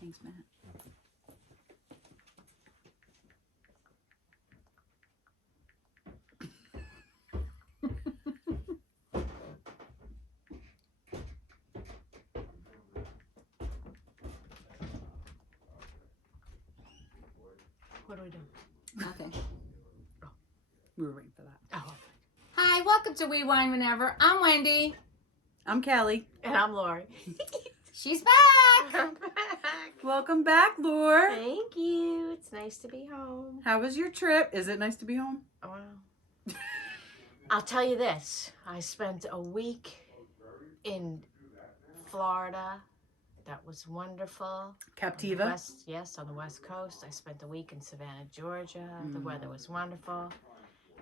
Thanks, Matt. What do we do? Nothing. Oh. We were waiting for that. Oh. Hi, welcome to We Wine Whenever. I'm Wendy. I'm Kelly. And I'm Lori. She's back. I'm back. Welcome back, Lore. Thank you. It's nice to be home. How was your trip? Is it nice to be home? Oh, wow. I'll tell you this. I spent a week in Florida. That was wonderful. Captiva? Yes, on the West Coast. I spent a week in Savannah, Georgia. The weather was wonderful.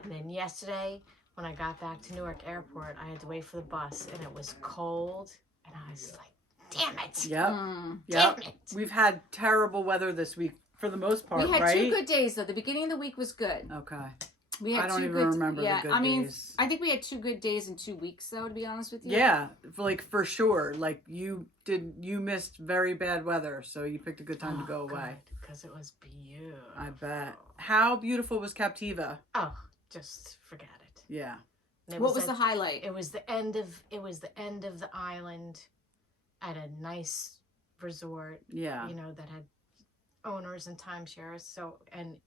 And then yesterday, when I got back to Newark Airport, I had to wait for the bus, and it was cold. And I was like, damn it. Yep. Damn it. We've had terrible weather this week for the most part, We had right? 2 good days, though. The beginning of the week was good. Okay. We had I don't 2 even good, remember the good days. I think we had 2 good days in 2 weeks, though, to be honest with you. Yeah, for sure. Like you missed very bad weather, so you picked a good time to go away. Because it was beautiful. I bet. How beautiful was Captiva? Oh, just forget it. Yeah. And it What was at- the highlight? It was the end of the island at a nice resort, Yeah. you know, that had owners and timeshares. So, and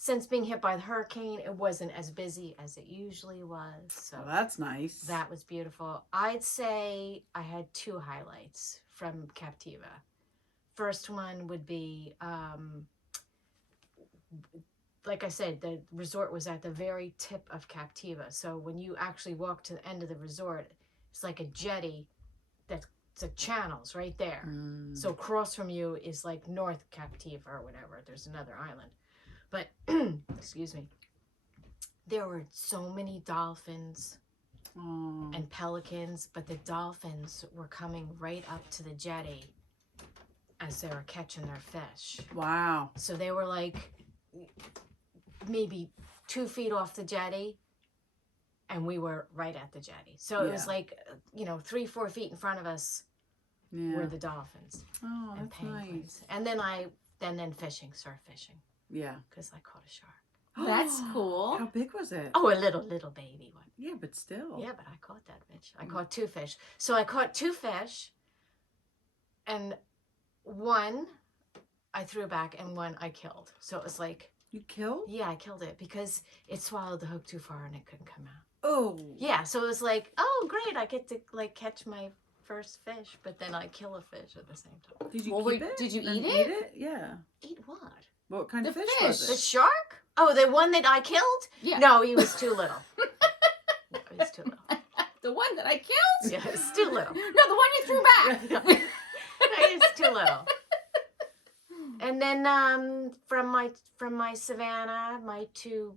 since being hit by the hurricane, it wasn't as busy as it usually was. So Well, that's nice. that was beautiful. I'd say I had 2 highlights from Captiva. First one would be, like I said, the resort was at the very tip of Captiva. So when you actually walk to the end of the resort, it's like a jetty that's the channels right there. So across from you is like North Captiva or whatever. There's another island. But, excuse me, there were so many dolphins and pelicans, but the dolphins were coming right up to the jetty as they were catching their fish. Wow. So they were like maybe 2 feet off the jetty, and we were right at the jetty. So it was like, 3-4 feet in front of us were the dolphins. Oh, and that's penguins. nice. And then fishing, surf fishing, Yeah. because I caught a shark. That's cool. How big was it? Oh, a little baby one. Yeah, but still. Yeah, but I caught that fish. I caught 2 fish. So I caught 2 fish, and one I threw back, and one I killed. So it was like, You killed? yeah, I killed it because it swallowed the hook too far and it couldn't come out. Oh. Yeah, so it was like, oh, great, I get to like catch my first fish, but then I kill a fish at the same time. Did you Well, keep it? Did you and eat it? Yeah. Eat what? What kind of The fish, fish. was The it? shark? Oh, the one that I killed? Yeah. No, he was too little. No, he was too little. The one that I killed? Yeah, it's too little. No, the one you threw back. No, it's too little. And then from my Savannah, my 2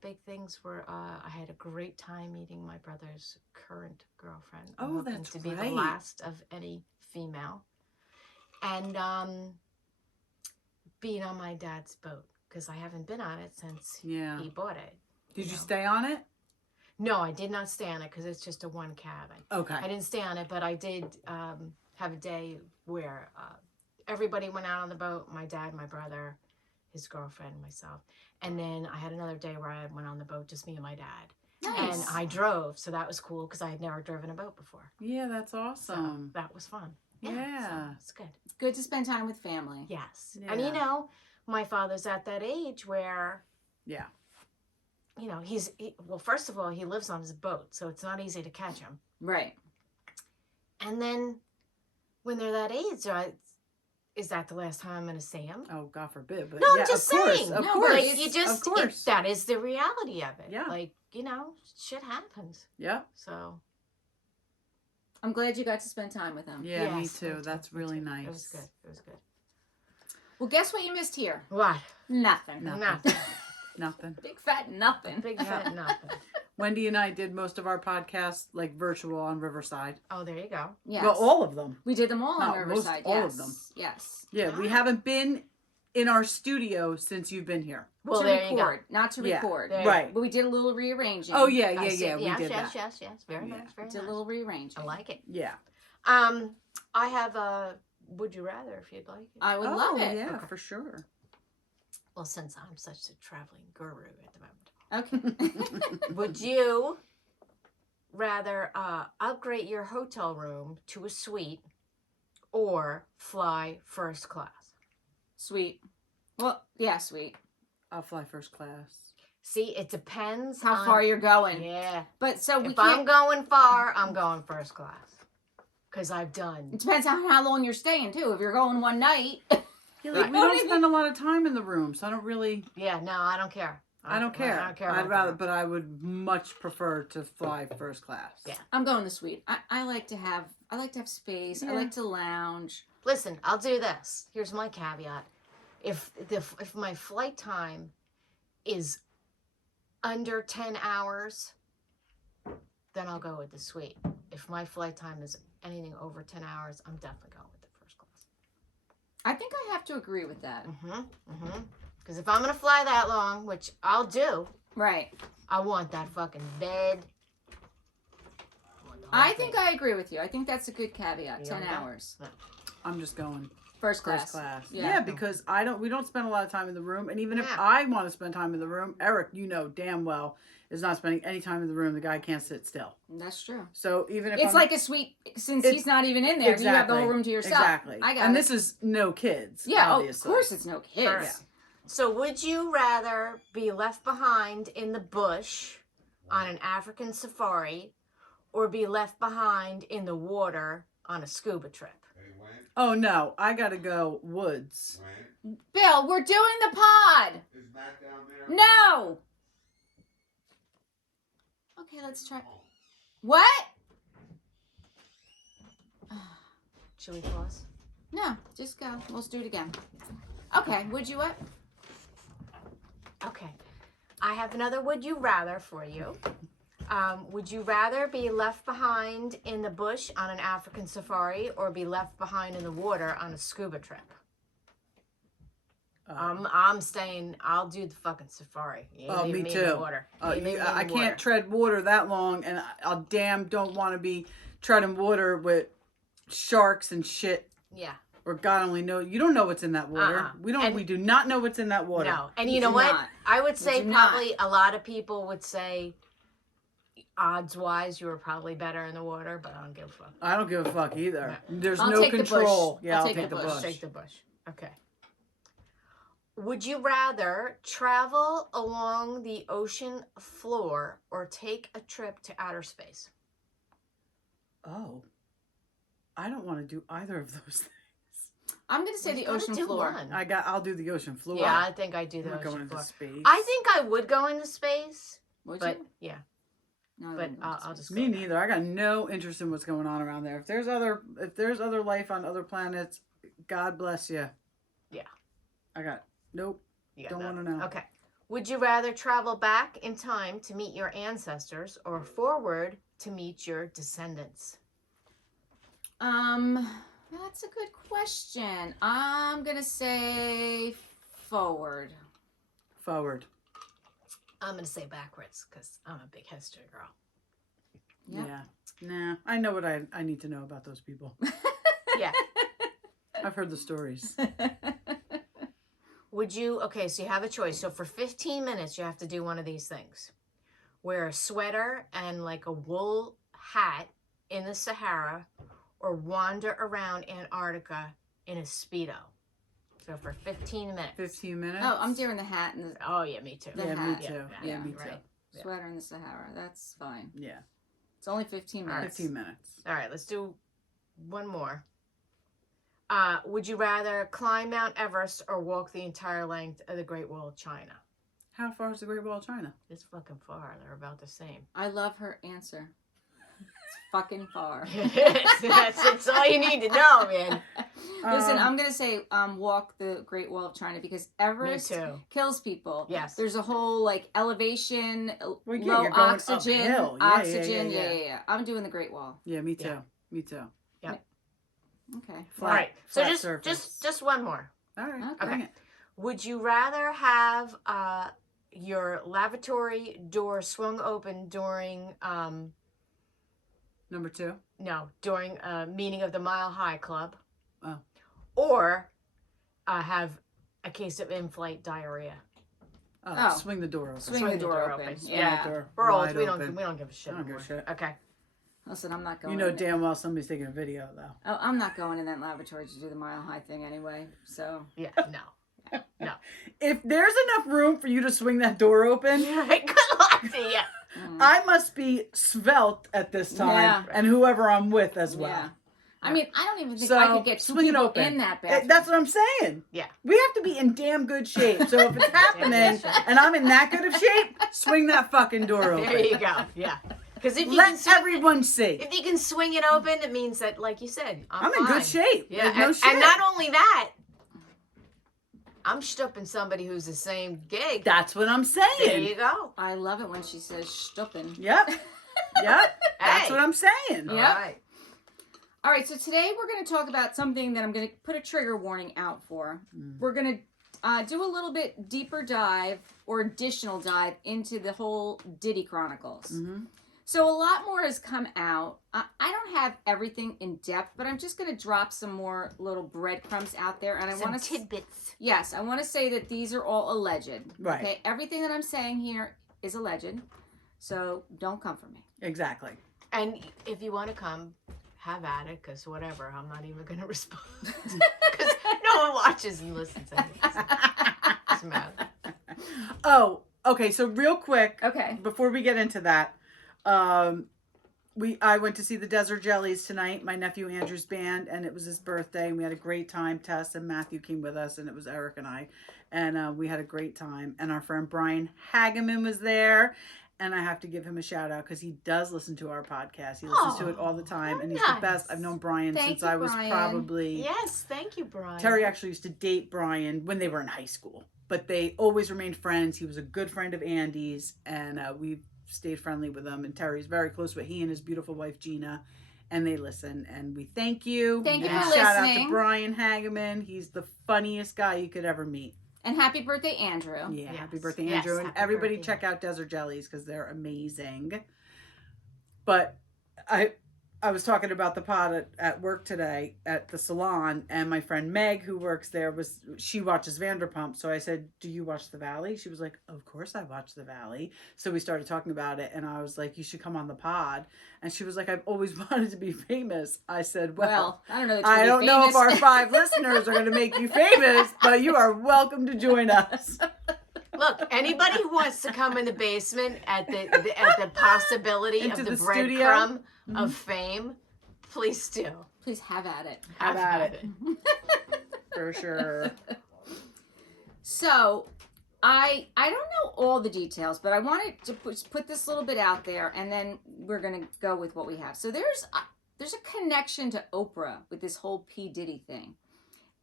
big things were I had a great time meeting my brother's current girlfriend. Oh, I'm hoping that's to be right. the last of any female, and being on my dad's boat because I haven't been on it since Yeah. he bought it. Did you know. stay on it? No, I did not stay on it because it's just a 1 cabin. Okay. I didn't stay on it, but I did have a day where everybody went out on the boat. My dad, my brother, his girlfriend, myself. And then I had another day where I went on the boat, just me and my dad. Nice. And I drove, so that was cool because I had never driven a boat before. Yeah, that's So awesome. that was fun. Yeah. So it's good. Good to spend time with family. Yes. Yeah. And my father's at that age where, Yeah. well, first of all, he lives on his boat, so it's not easy to catch him. Right. And then when they're that age, is that the last time I'm going to see him? Oh, God forbid. But No, yeah, I'm just of course, saying. Of No, course. but Like, you just, of course. that is the reality of it. Yeah. Like, shit happens. Yeah. So. I'm glad you got to spend time with him. Yeah, me yes, too. That's really nice. It was good. It was good. Well, guess what you missed here? What? Nothing. No. Nothing. Nothing. Big fat nothing. Big fat nothing. Wendy and I did most of our podcasts like virtual on Riverside. Oh, there you go. Yes. Well, all of them. We did them all on No, Riverside. all Yes. of them. Yes. Yeah, we Ah. haven't been in our studio since you've been here. Well, to there you record, not to Yeah. record. There- Right. But we did a little rearranging. Oh, yeah, I see. we yes, did yes, that. yes. Very Yeah. nice. Very Did a nice. little rearranging. I like it. Yeah. I have would you rather if you'd like it? I would love it. Yeah, Okay. for sure. Well, since I'm such a traveling guru at the moment. Okay. Would you rather upgrade your hotel room to a suite or fly first class? Sweet. Well, yeah, sweet. I'll fly first class. See, it depends How on, far you're going. Yeah. But so we If I'm can't. going far, I'm going first class. Because I've done. It depends on how long you're staying too. If you're going one night. Yeah, Right. we don't spend a lot of time in the room, so I don't really. Yeah, no, I don't care. I don't care. I don't care. I'd about rather, the but I would much prefer to fly first class. Yeah. I'm going the suite. I like to have space. I Yeah. like to lounge. Listen, I'll do this. Here's my caveat. If my flight time is under 10 hours, then I'll go with the suite. If my flight time is anything over 10 hours, I'm definitely going with the first class. I think I have to agree with that. Because if I'm going to fly that long, which I'll do, Right. I want that fucking bed. I think I agree with you. I think that's a good caveat. You 10 don't go? hours. I'm just going First class. first class. Yeah. Yeah, because we don't spend a lot of time in the room, and even if Yeah. I want to spend time in the room, Eric, you know damn well, is not spending any time in the room. The guy can't sit still. That's true. So even if It's I'm, like a suite since he's not even in there. You have the whole room to yourself. Exactly. I got and it. this is no kids. Yeah, obviously. of course it's no kids. All right. So would you rather be left behind in the bush on an African safari or be left behind in the water on a scuba trip? Oh no, I gotta go woods. Bill, we're doing the pod. Is Matt down there? No. Okay, let's try. What? Should we pause? No, just go. Let's do it again. Okay, would you what? Okay. I have another would you rather for you. Would you rather be left behind in the bush on an African safari or be left behind in the water on a scuba trip? I'm staying. I'll do the fucking safari. You ain't leaving Me in the too. water. You ain't leaving me in I the can't water. tread water that long, and I damn don't want to be treading water with sharks and shit. Yeah. Or God only knows. You don't know what's in that water. We do not know what's in that water. No. And We you know do what? not. I would say do not. probably a lot of people would say odds wise you were probably better in the water, but I don't give a fuck. I don't give a fuck either. There's I'll no take the bush. control. Yeah, I'll I'll take take the the bush. bush. Take the bush. Okay. Would you rather travel along the ocean floor or take a trip to outer space? Oh, I don't want to do either of those things. I'm gonna say You the gotta ocean do floor. one. I'll do the ocean floor. Yeah, I think I do I'm the not going ocean into floor. space. I think I would go into space, Would but you? yeah, No, I but wouldn't go to I'll space. just Me go. neither. I got no interest in what's going on around there. If there's other life on other planets, God bless you. Yeah. I got nope. You got Don't that. want to know. Okay. Would you rather travel back in time to meet your ancestors or forward to meet your descendants? That's a good question. I'm gonna say forward. Forward. I'm going to say backwards because I'm a big history girl. Yep. Yeah. Nah. I know what I need to know about those people. Yeah. I've heard the stories. Would you, okay, so you have a choice. So for 15 minutes, you have to do one of these things. Wear a sweater and like a wool hat in the Sahara or wander around Antarctica in a Speedo. So for 15 minutes. 15 minutes. Oh, I'm doing the hat and the Oh, yeah, me too. The Yeah, hat. me too. Yeah, Yeah, me too. right. Yeah. sweater in the Sahara. That's fine. Yeah. It's only 15 All right. minutes. 15 minutes. All right, let's do one more. Would you rather climb Mount Everest or walk the entire length of the Great Wall of China? How far is the Great Wall of China? It's fucking far. They're about the same. I love her answer. It's fucking far. that's all you need to know, man. Listen, I'm gonna say walk the Great Wall of China because Everest Me too. kills people. Yes. There's a whole like elevation, Well, yeah, low you're going oxygen, uphill. Yeah, oxygen. yeah. Yeah. I'm doing the Great Wall. Yeah, me too. Yeah. Me too. Okay. All right. So flat just surface. just one more. All right. Okay. Bring it. Would you rather have your lavatory door swung open during Number 2. during a meeting of the Mile High Club? Oh. or have a case of in-flight diarrhea. Oh, swing the door open. Swing the door open. Swing Yeah. the door We're old. wide We open. don't give a shit. I don't give a anymore. shit. Okay. Listen, I'm not going. You know in damn well somebody's taking a video though. Oh, I'm not going in that laboratory to do the Mile High thing anyway. So Yeah. No. No. If there's enough room for you to swing that door open, Right. Good luck to you. I must be svelte at this time, Yeah. and whoever I'm with as well. yeah. I mean, I don't even think So, I could get two swing it people open. in that bathroom. That's what I'm saying. Yeah. We have to be in damn good shape. So if it's happening and I'm in that good of shape, swing that fucking door open. There you go. Yeah. Because if you can Let swing everyone see. if you can swing it open, it means that, like you said, I'm in good fine. shape. Yeah. There's no and, shit. and not only that, I'm stooping somebody who's the same gig. That's what I'm There saying. you go. I love it when she says "stuppin'." Yep. Yep. That's Hey. what I'm saying. All Yep. right. All right, so today we're going to talk about something that I'm going to put a trigger warning out for. We're going to do a little bit deeper dive or additional dive into the whole Diddy Chronicles. Mm-hmm. So a lot more has come out. I don't have everything in depth, but I'm just going to drop some more little breadcrumbs out there. And I Some want to tidbits. Yes, I want to say that these are all alleged. Right. Okay, everything that I'm saying here is alleged. So don't come for me. Exactly. And if you want to come, have at it, because whatever, I'm not even going to respond. Because no one watches and listens anyways. Doesn't matter. Oh, okay. So real quick, Okay. before we get into that, I went to see the Desert Jellies tonight, my nephew Andrew's band, and it was his birthday, and we had a great time. Tess and Matthew came with us, and it was Eric and I, and we had a great time. And our friend Brian Hageman was there, and I have to give him a shout out because he does listen to our podcast. He listens to it all the time, and he's the best. I've known Brian Thank since you, I was Brian. probably. Yes, thank you, Brian. Terry actually used to date Brian when they were in high school, but they always remained friends. He was a good friend of Andy's, and we stayed friendly with him. And Terry's very close with he and his beautiful wife Gina, and they listen. And we thank you. Thank you And for shout out listening. to Brian Hageman. He's the funniest guy you could ever meet. And happy birthday, Andrew. Yeah, Yes. happy birthday, Yes, Andrew. And happy everybody birthday. check out Desert Jellies because they're amazing. But I was talking about the pod at work today at the salon, and my friend Meg, who works there, she watches Vanderpump. So I said, "Do you watch The Valley?" She was like, "Of course I watch The Valley." So we started talking about it, and I was like, "You should come on the pod." And she was like, "I've always wanted to be famous." I said, Well, I don't know. That I you're don't gonna know be if our famous. 5 listeners are going to make you famous, but you are welcome to join us. Look, anybody who wants to come in the basement at the possibility Into of the the studio? breadcrumb of fame, please do. Please have at it. Have at it. For sure. So, I don't know all the details, but I wanted to put this little bit out there, and then we're gonna go with what we have. So there's a connection to Oprah with this whole P. Diddy thing,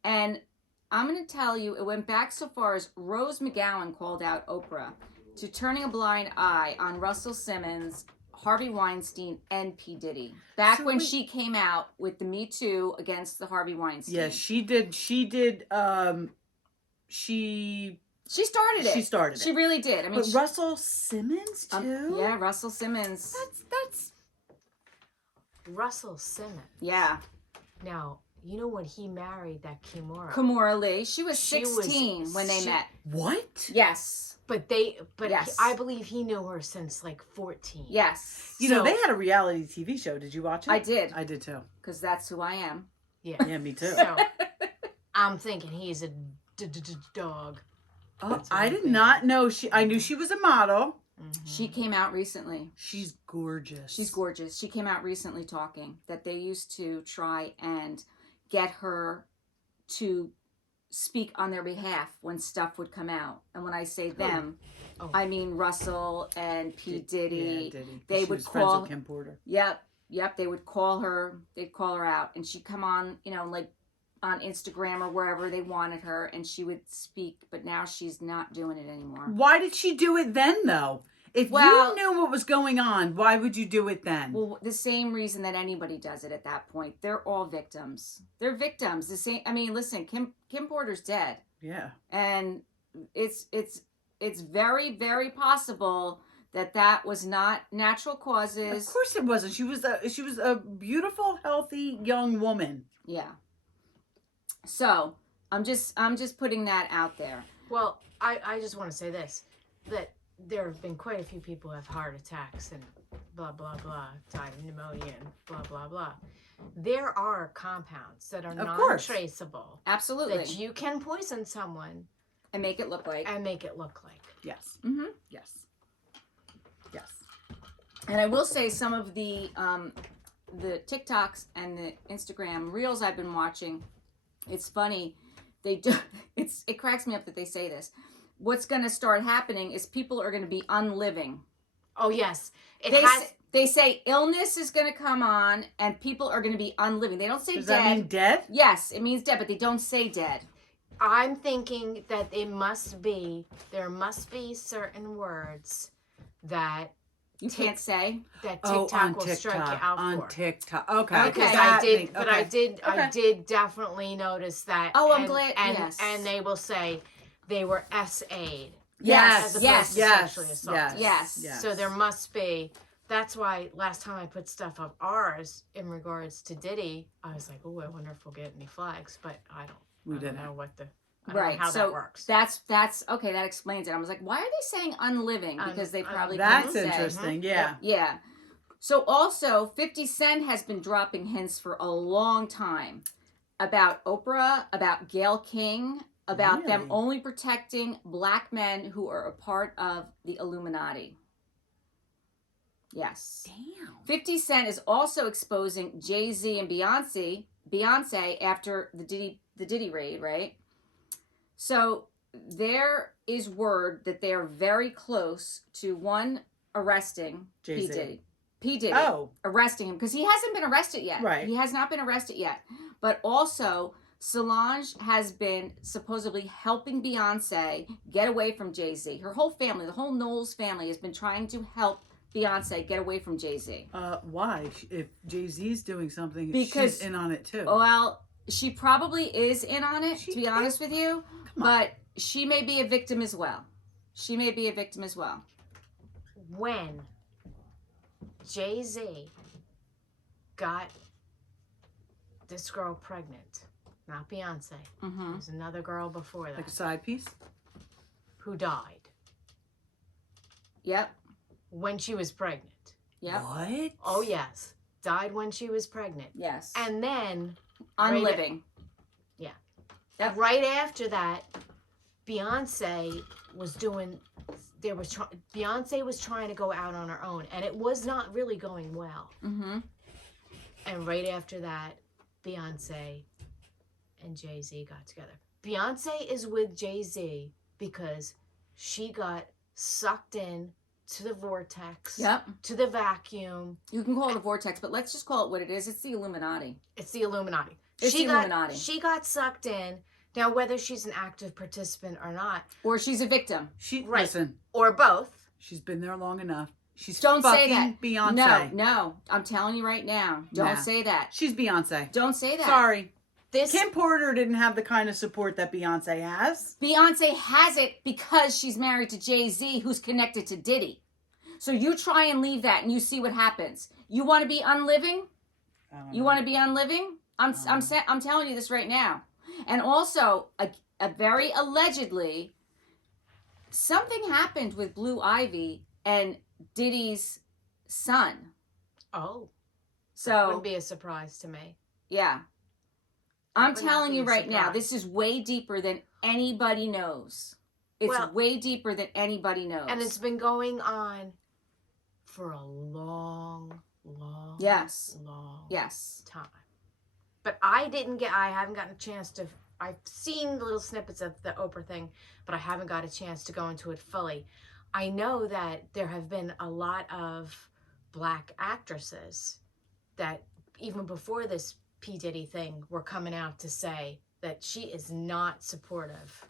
and I'm gonna tell you, it went back so far as Rose McGowan called out Oprah to turning a blind eye on Russell Simmons, Harvey Weinstein, and P. Diddy. Back So when wait. she came out with the Me Too against the Harvey Weinstein. Yes, she did. She started it. She started it. She really did. I mean, But Russell Simmons too? yeah, Russell Simmons. That's Russell Simmons. Yeah. Now, you know when he married that Kimura. Kimura Lee. She was She was- 16 when they she- met. what? Yes. But Yes. I believe he knew her since like 14. Yes. You know, So- they had a reality TV show. Did you watch it? I did. I did too. Because that's who I am. Yeah. Yeah, me too. So I'm thinking he's a dog. Oh, That's what I I did think. not know I knew she was a model. She came out recently. She's gorgeous. She's gorgeous. She came out recently talking that they used to try and get her to speak on their behalf when stuff would come out. And when I say them, Oh. I mean Russell and P. Diddy. Yeah, Diddy. They She would was friends call- with Kim Porter. Yep. They would call her. They'd call her out, and she'd come on, like on Instagram or wherever they wanted her, and she would speak. But now she's not doing it anymore. Why did she do it then, though? If Well- you knew what was going on, why would you do it then? Well, the same reason that anybody does it at that point. They're all victims. They're victims. The same. I mean, listen, Kim Porter's dead, yeah. and it's very, very possible that was not natural Of causes. course it wasn't. She was a beautiful, healthy young woman. Yeah. So I'm just putting that out there. Well, I just want to say this, that there have been quite a few people who have heart attacks and blah, blah, blah, died of pneumonia and blah, blah, blah. There are compounds that are Of course. non-traceable Absolutely. that you can poison someone And make it look like. and make it look like. Yes. Mm-hmm. Yes. Yes. And I will say some of the TikToks and the Instagram reels I've been watching, it's funny. They do. It cracks me up that they say this. What's going to start happening is people are going to be unliving. Oh, yes. They say illness is going to come on and people are going to be unliving. They don't say Does dead. that mean dead? Yes, it means dead, but they don't say dead. I'm thinking that there must be certain words that You can't say. that Oh, TikTok on will TikTok. strike you out On for. TikTok. Okay. Okay. Because That I did, thing- but okay. I did definitely notice that. Oh, I'm and, glad- And, yes. and they will say they were SA'd. Yes, as opposed yes, to sexually assaulted. Yes. So there must be. That's why last time I put stuff of ours in regards to Diddy, I was like, oh, I wonder if we'll get any flags. But I don't didn't. know what I don't Right. know how So that works. that's okay. That explains it. I was like, why are they saying unliving? Because they probably That's couldn't say. interesting. Yeah. Yeah. So also, 50 Cent has been dropping hints for a long time about Oprah, about Gayle King, about them Really? only protecting black men who are a part of the Illuminati. Yes. Damn. 50 Cent is also exposing Jay Z and Beyonce after the Diddy raid, right? So there is word that they are very close to one arresting Jay-Z. P. Diddy. Oh. Arresting him because he hasn't been arrested yet. Right. He has not been arrested yet. But also, Solange has been supposedly helping Beyonce get away from Jay Z. Her whole family, the whole Knowles family, has been trying to help Beyonce get away from Jay Z. Why? If Jay-Z's doing something, Because- she's in on it too. Well, she probably is in on it, She to be honest with you. Come on. But she may be a victim as well. She may be a victim as well. When Jay Z got this girl pregnant, not Beyonce, Mm-hmm. there's another girl before that Like a side piece? who died Yep. when she was pregnant. Yep. What? Oh, yes. Died when she was pregnant. Yes. And then, Unliving. yeah. Yep. Right after that, Beyonce was doing, Beyonce was trying to go out on her own, and it was not really going well. Mm-hmm. And right after that, Beyonce and Jay-Z got together. Beyonce is with Jay-Z because she got sucked in to the vortex, Yep. to the vacuum. You can call it a vortex, but let's just call it what it is. It's the Illuminati. It's the Illuminati. It's the Illuminati. She got sucked in. Now, whether she's an active participant or not, Or she's a victim. Right. Listen, or both, she's been there long enough. She's Don't say fucking that. Beyonce. No. I'm telling you right now. Don't Nah. say that. She's Beyonce. Don't say that. Sorry. this Kim Porter didn't have the kind of support that Beyonce has. Beyonce has it because she's married to Jay Z, who's connected to Diddy. So you try and leave that, and you see what happens. You want to be unliving? You want to be unliving? I'm telling you this right now. And also, a very allegedly, something happened with Blue Ivy and Diddy's son. that So wouldn't be a surprise to me. yeah, I'm would not telling be you a right now, surprise. this is way deeper than anybody knows. It's Well- way deeper than anybody knows. And it's been going on for a long yes, long yes. time. But I haven't gotten a chance to, I've seen little snippets of the Oprah thing, but I haven't got a chance to go into it fully. I know that there have been a lot of black actresses that even before this P. Diddy thing were coming out to say that she is not supportive.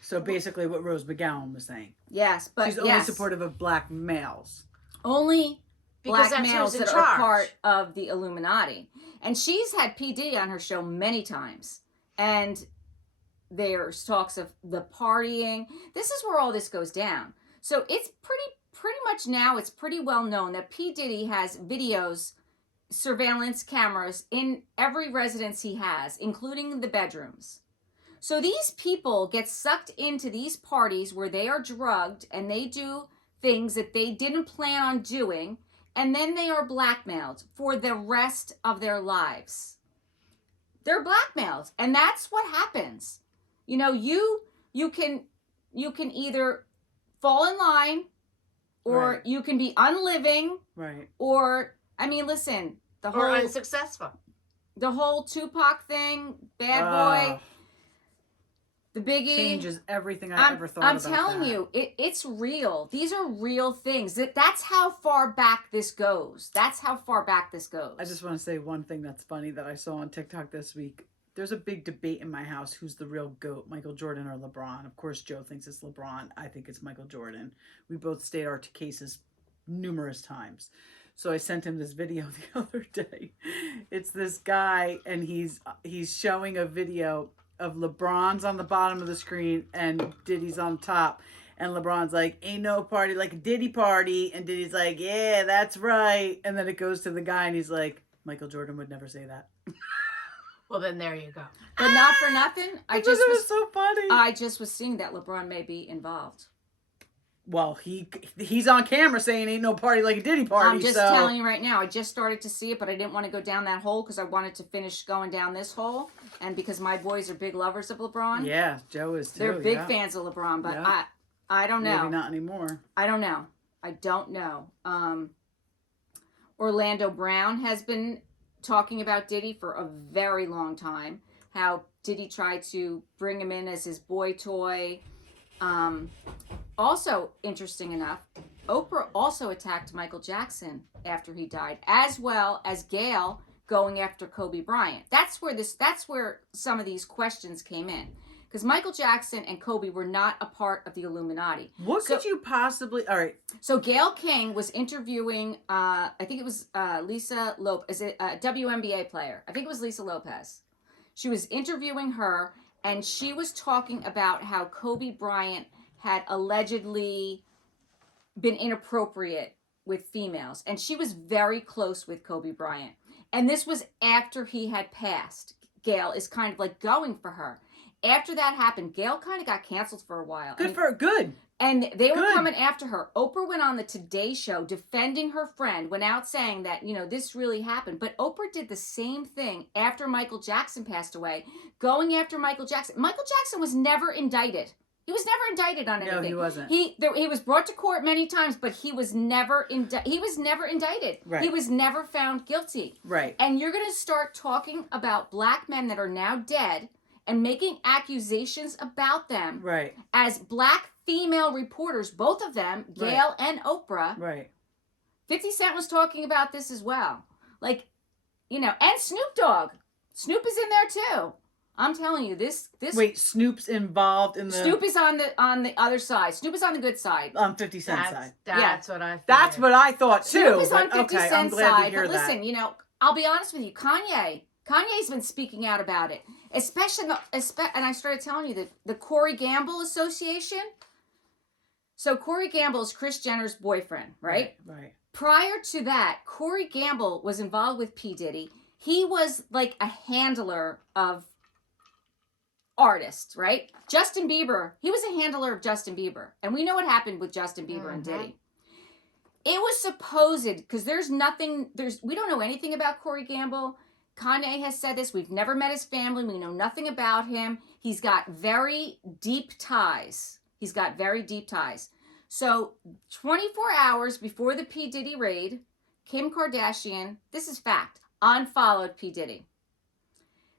So basically what Rose McGowan was saying. Yes, but She's only yes, supportive of black males. only Because black that's who's males in that charge. are part of the Illuminati. And she's had P. Diddy on her show many times. And there's talks of the partying. This is where all this goes down. So it's pretty much now, it's pretty well known that P. Diddy has videos surveillance cameras in every residence he has, including the bedrooms. So these people get sucked into these parties where they are drugged and they do things that they didn't plan on doing, and then they are blackmailed for the rest of their lives. They're blackmailed, and that's what happens. You know, you can either fall in line, or Right. you can be unliving, Right. or I mean, listen, Or the unsuccessful. whole Tupac thing, Bad Boy, the Biggie Changes everything I ever thought I'm about telling that. you, it's real. These are real things. That's how far back this goes. That's how far back this goes. I just want to say one thing that's funny that I saw on TikTok this week. There's a big debate in my house who's the real GOAT, Michael Jordan or LeBron. Of course, Joe thinks it's LeBron. I think it's Michael Jordan. We both stated our cases numerous times. So I sent him this video the other day. It's this guy, and he's showing a video of LeBron's on the bottom of the screen and Diddy's on top. And LeBron's like, ain't no party like a Diddy party. And Diddy's like, yeah, that's right. And then it goes to the guy and he's like, Michael Jordan would never say that. Well, then there you go. But not for nothing. I thought it was so funny. I just was seeing that LeBron may be involved. Well, he's on camera saying ain't no party like a Diddy party. I'm just telling you right now. I just started to see it, but I didn't want to go down that hole because I wanted to finish going down this hole. And because my boys are big lovers of LeBron. Yeah, Joe is too. They're big fans of LeBron, but Yeah. I don't know. Maybe not anymore. I don't know. I don't know. Orlando Brown has been talking about Diddy for a very long time. How Diddy tried to bring him in as his boy toy. Also, interesting enough, Oprah also attacked Michael Jackson after he died, as well as Gayle going after Kobe Bryant. That's where some of these questions came in. Because Michael Jackson and Kobe were not a part of the Illuminati. What could you possibly... All right. So Gayle King was interviewing, I think it was Lisa Lopez, a WNBA player. I think it was Lisa Lopez. She was interviewing her, and she was talking about how Kobe Bryant had allegedly been inappropriate with females. And she was very close with Kobe Bryant. And this was after he had passed. Gayle is kind of like going for her. After that happened, Gayle kind of got canceled for a while. Good. And they were coming after her. Oprah went on the Today Show defending her friend, went out saying that, you know, this really happened. But Oprah did the same thing after Michael Jackson passed away, going after Michael Jackson. Michael Jackson was never indicted. He was never indicted on anything. No, he wasn't. He was brought to court many times, but he was never indicted. Right. He was never found guilty. Right. And you're going to start talking about black men that are now dead and making accusations about them Right. as black female reporters, both of them, Gayle and Oprah. Right. 50 Cent was talking about this as well. Like, you know, and Snoop Dogg. Snoop is in there too. I'm telling you, this Wait, Snoop's involved in the... Snoop is on the other side. Snoop is on the good side. On 50 Cent's side. That's what I figured. That's what I thought too. Snoop is on but 50 okay, I'm Cent's glad to side. hear But that. listen, you know, I'll be honest with you, Kanye's been speaking out about it. Especially, and I started telling you that the Corey Gamble Association. So Corey Gamble is Kris Jenner's boyfriend, right? Right. Prior to that, Corey Gamble was involved with P. Diddy. He was like a handler of artists, right? Justin Bieber, he was a handler of Justin Bieber. And we know what happened with Justin Bieber and Diddy. It was supposed, because we don't know anything about Corey Gamble. Kanye has said this. We've never met his family. We know nothing about him. He's got very deep ties. So 24 hours before the P. Diddy raid, Kim Kardashian, this is fact, unfollowed P. Diddy.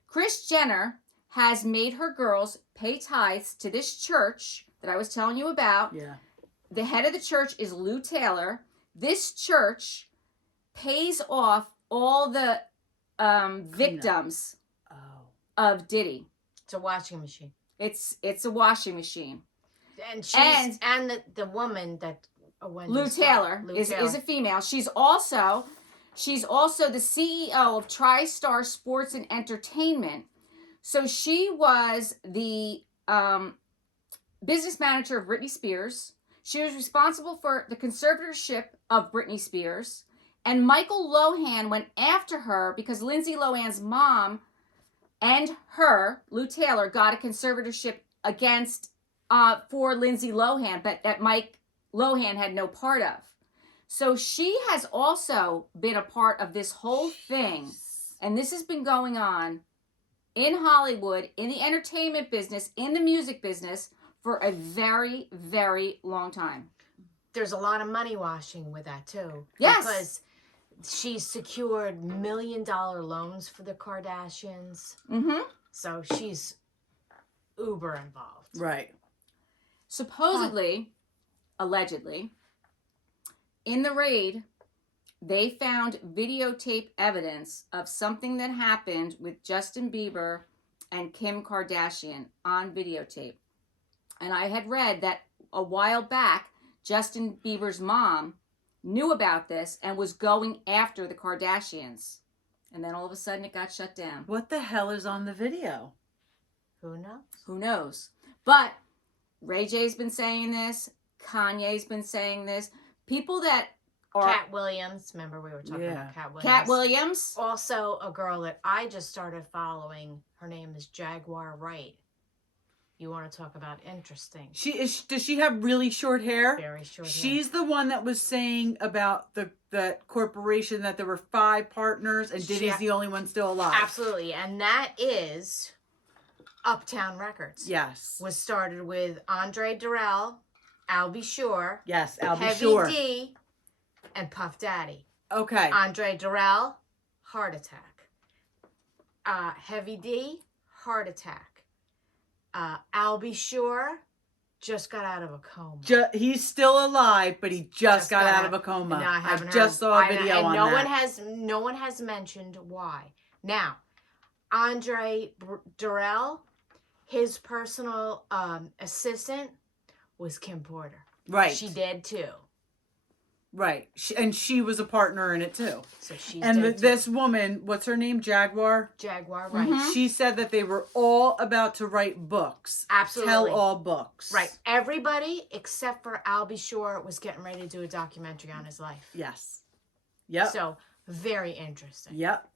Kris Jenner has made her girls pay tithes to this church that I was telling you about. Yeah. The head of the church is Lou Taylor. This church pays off all the victims of Diddy. It's a washing machine. It's a washing machine. And she's and the woman that Lou Taylor is a female. She's also the CEO of TriStar Sports and Entertainment. So she was the business manager of Britney Spears. She was responsible for the conservatorship of Britney Spears. And Michael Lohan went after her because Lindsay Lohan's mom and her, Lou Taylor, got a conservatorship against for Lindsay Lohan, but that Mike Lohan had no part of. So she has also been a part of this whole thing. And this has been going on in Hollywood, in the entertainment business, in the music business for a very, very long time. There's a lot of money washing with that too. Yes. Because she's secured $1 million loans for the Kardashians. Mm-hmm. So she's uber involved. Right. Supposedly, allegedly, in the raid, they found videotape evidence of something that happened with Justin Bieber and Kim Kardashian on videotape. And I had read that a while back, Justin Bieber's mom knew about this and was going after the Kardashians. And then all of a sudden it got shut down. What the hell is on the video? Who knows? Who knows? But Ray J's been saying this. Kanye's been saying this. People that are... Cat Williams. Remember we were talking about Cat Williams. Cat Williams. Also a girl that I just started following. Her name is Jaguar Wright. You want to talk about interesting. Does she have really short hair? Very short hair. She's the one that was saying about the corporation that there were 5 partners and Diddy's the only one still alive. Absolutely. And that is Uptown Records. Yes. Was started with Andre Durrell, Al B. Sure. Yes, Al B. Heavy Sure. D, and Puff Daddy. Okay. Andre Durrell, heart attack. Heavy D, heart attack. Al B. Sure just got out of a coma. He's still alive, but he just got out of a coma. No, I just saw a video on that. No one has mentioned why. Now, Andre Durrell, his personal assistant was Kim Porter. Right. She did too. Right. She was a partner in it too. So she's and dead this too. woman, what's her name? Jaguar? Jaguar, right. Mm-hmm. She said that they were all about to write books. Absolutely. Tell all books. Right. Everybody except for Al B. Sure was getting ready to do a documentary on his life. Yes. Yep. So, very interesting. Yep.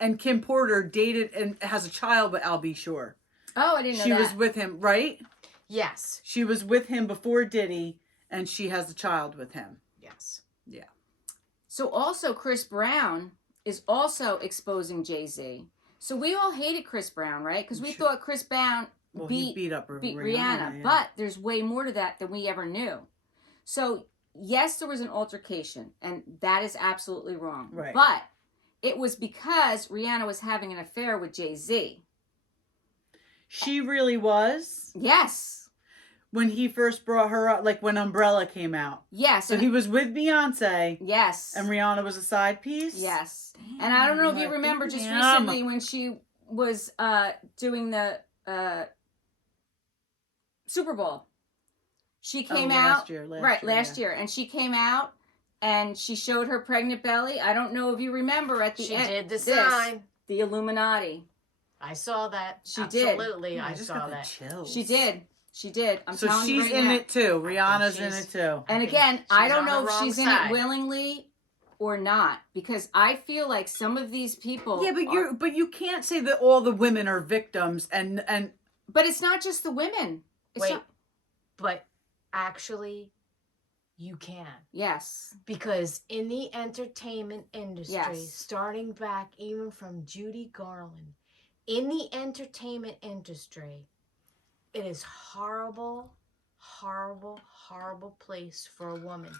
And Kim Porter dated and has a child with Al B. Sure. Oh, I didn't know She that. was with him, right? Yes. She was with him before Diddy, and she has a child with him. Yes. Yeah. So also Chris Brown is also exposing Jay Z. So we all hated Chris Brown, right? Because we thought Chris Brown he beat up Rihanna. yeah. But there's way more to that than we ever knew. So yes, there was an altercation, and that is absolutely wrong. Right. But it was because Rihanna was having an affair with Jay Z. She really was? Yes. When he first brought her up, like when Umbrella came out. Yes. So he was with Beyonce. Yes. And Rihanna was a side piece? Yes. And I don't know if you remember just recently when she was doing the Super Bowl. She came out. Last year. And she came out and she showed her pregnant belly. I don't know if you remember at the end. She did the sign. The Illuminati. I saw that. She Absolutely, did. I saw that. Chills. She did. She did. I'm telling you right she's in now. it too. Rihanna's in it too. And again, I don't know if she's in side. it willingly or not, because I feel like some of these people. Yeah, but you can't say that all the women are victims and. But it's not just the women. It's not... But actually, you can. Yes. Because in the entertainment industry, Yes. starting back even from Judy Garland, in the entertainment industry, it is horrible, horrible, horrible place for a woman.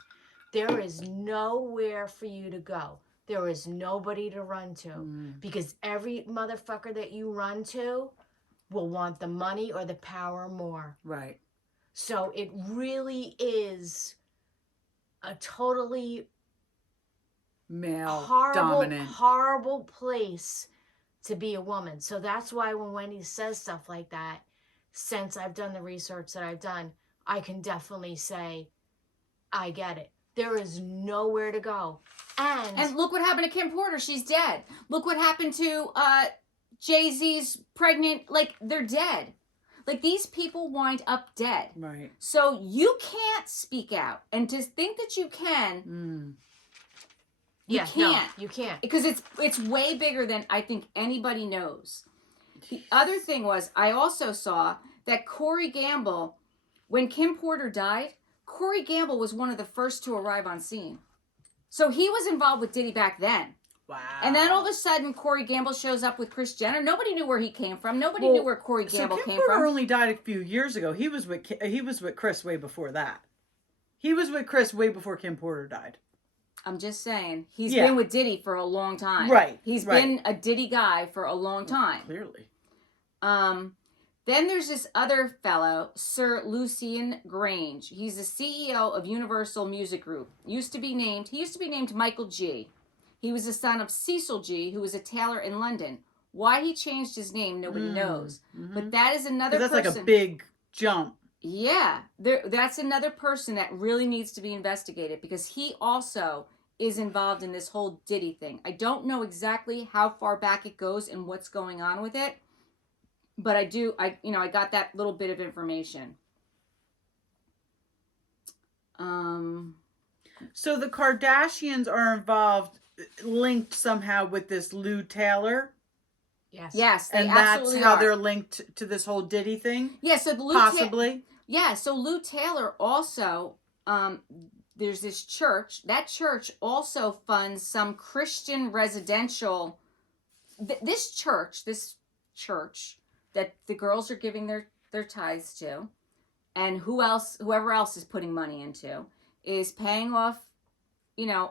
There is nowhere for you to go. There is nobody to run to. Because every motherfucker that you run to will want the money or the power more. Right. So it really is a totally male dominant, horrible place to be a woman. So that's why when Wendy says stuff like that, since I've done the research that I've done, I can definitely say, I get it. There is nowhere to go. And look what happened to Kim Porter. She's dead. Look what happened to Jay-Z's pregnant. Like, they're dead. Like, these people wind up dead. Right. So you can't speak out. And to think that you can You Yeah, can't. no, you can't. Because it's way bigger than I think anybody knows. The other thing was, I also saw that Corey Gamble, when Kim Porter died, Corey Gamble was one of the first to arrive on scene. So he was involved with Diddy back then. Wow. And then all of a sudden, Corey Gamble shows up with Kris Jenner. Nobody knew where he came from. Nobody knew where Corey Gamble Kim came Porter from. only died a few years ago. He was with Kris way before that. He was with Kris way before Kim Porter died. I'm just saying, he's been with Diddy for a long time. Right. He's been a Diddy guy for a long time. Clearly. Then there's this other fellow, Sir Lucian Grange. He's the CEO of Universal Music Group. He used to be named Michael G. He was the son of Cecil G., who was a tailor in London. Why he changed his name, nobody knows. Mm-hmm. But that is another person. That's like a big jump. Yeah, that's another person that really needs to be investigated because he also is involved in this whole Diddy thing. I don't know exactly how far back it goes and what's going on with it, but I got that little bit of information. So the Kardashians are involved, linked somehow with this Lou Taylor. Yes, they and absolutely that's how are. they're linked to this whole Diddy thing. Yeah, so Lou possibly. So Lou Taylor also, there's this church. That church also funds some Christian residential. This church that the girls are giving their tithes to, and whoever else is putting money into, is paying off,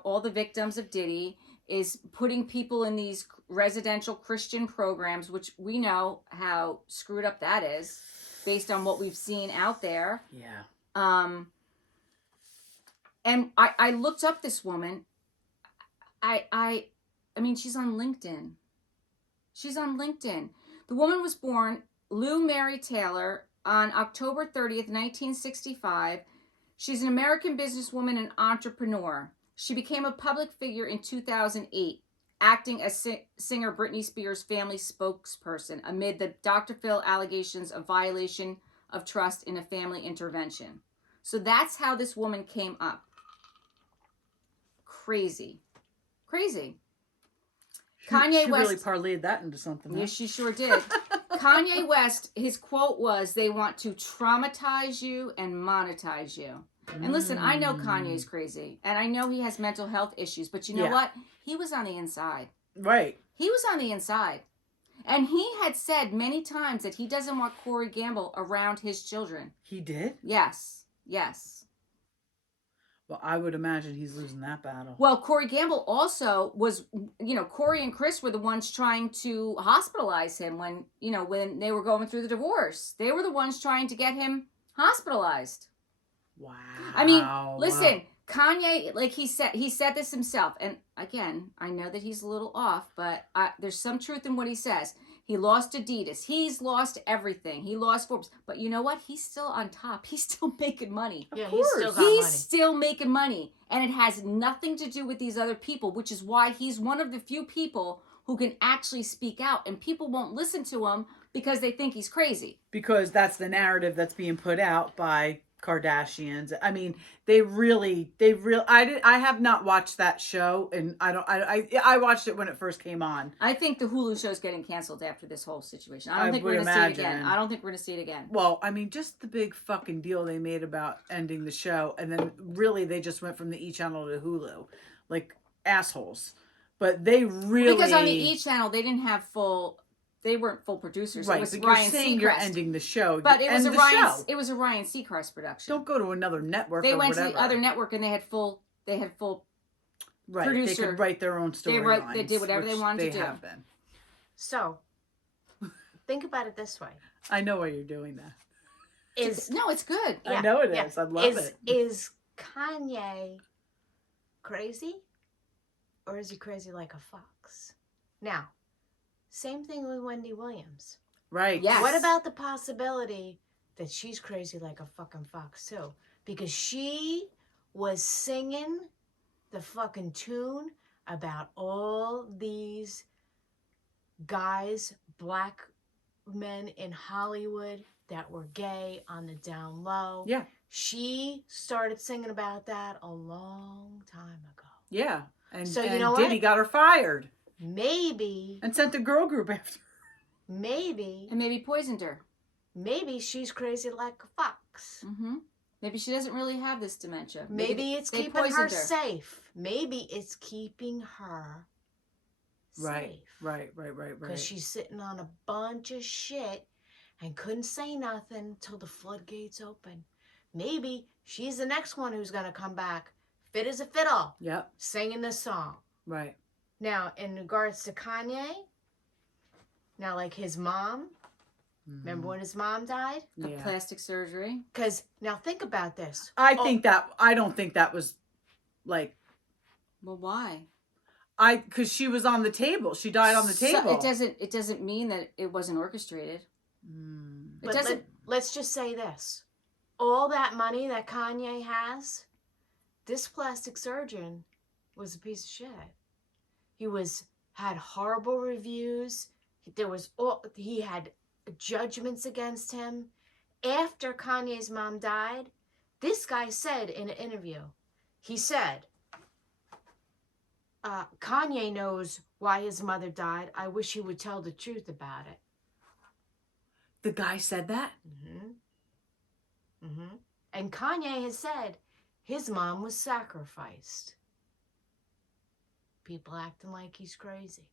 all the victims of Diddy, is putting people in these residential Christian programs, which we know how screwed up that is, based on what we've seen out there. Yeah. And I looked up this woman. I mean, she's on LinkedIn. The woman was born Lou Mary Taylor on October 30th, 1965. She's an American businesswoman and entrepreneur. She became a public figure in 2008, acting as singer Britney Spears' family spokesperson amid the Dr. Phil allegations of violation of trust in a family intervention. So that's how this woman came up. Crazy. Kanye She West really parlayed that into something. Huh? Yes, she sure did. Kanye West, his quote was, "They want to traumatize you and monetize you." And listen, I know Kanye's crazy, and I know he has mental health issues, but you know what? He was on the inside. Right. He was on the inside. And he had said many times that he doesn't want Corey Gamble around his children. He did? Yes. Well, I would imagine he's losing that battle. Well, Corey Gamble also was, Corey and Kris were the ones trying to hospitalize him when they were going through the divorce. They were the ones trying to get him hospitalized. Wow. I mean, listen, Kanye, like he said this himself. And again, I know that he's a little off, but there's some truth in what he says. He lost Adidas. He's lost everything. He lost Forbes. But you know what? He's still on top. He's still making money. Yeah, of course. he's still got money. He's still making money. And it has nothing to do with these other people, which is why he's one of the few people who can actually speak out. And people won't listen to him because they think he's crazy. Because that's the narrative that's being put out by Kardashians. I mean, I have not watched that show, and I watched it when it first came on. I think the Hulu show is getting canceled after this whole situation. I don't think we're going to see it again. Well, I mean, just the big fucking deal they made about ending the show, and then really they just went from the E! Channel to Hulu. Like assholes. But they really... Because on the E! Channel, they didn't have they weren't full producers. Right, it was but Ryan you're saying Seacrest. you're ending the show. But it was End it was a Ryan Seacrest production. Don't go to another network. They or went whatever. to the other network and they had full right. producer. They could write their own storylines. They did whatever they wanted to do. They have been. So, think about it this way. I know why you're doing that. No, it's good. I know it is. I love it. Is Kanye crazy? Or is he crazy like a fox? Now, same thing with Wendy Williams. Right. Yes. What about the possibility that she's crazy like a fucking fox too? Because she was singing the fucking tune about all these guys, black men in Hollywood that were gay on the down low. Yeah. She started singing about that a long time ago. Yeah. And, So you and know Diddy what? got her fired Maybe, and sent a girl group after her. maybe, And maybe poisoned her. maybe she's crazy like a fox. Mm-hmm. Maybe she doesn't really have this dementia. Maybe it's they keeping her poisoned safe. Maybe it's keeping her Right, safe. right. Because she's sitting on a bunch of shit and couldn't say nothing till the floodgates open. Maybe she's the next one who's going to come back fit as a fiddle. Yep. Singing this song. Right. Now, in regards to Kanye, now like his mom, remember when his mom died? The plastic surgery. Because now think about this. I don't think that was like. Well, why? Because she was on the table. She died on the table. It doesn't mean that it wasn't orchestrated. It doesn't. Let's just say this. All that money that Kanye has, this plastic surgeon was a piece of shit. He had horrible reviews. He had judgments against him. After Kanye's mom died, this guy said in an interview, he said, Kanye knows why his mother died. I wish he would tell the truth about it. The guy said that? And Kanye has said his mom was sacrificed. People acting like he's crazy.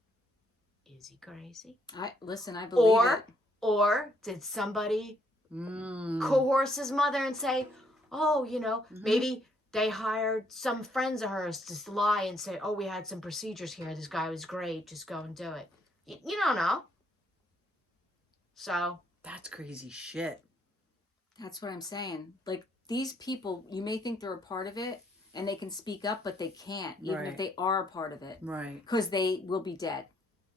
Is he crazy? I believe it. Or did somebody coerce his mother and say, oh, maybe they hired some friends of hers to lie and say, oh, we had some procedures here. This guy was great. Just go and do it. You don't know. So. That's crazy shit. That's what I'm saying. Like, these people, you may think they're a part of it and they can speak up, but they can't, even if they are a part of it. Right. Because they will be dead.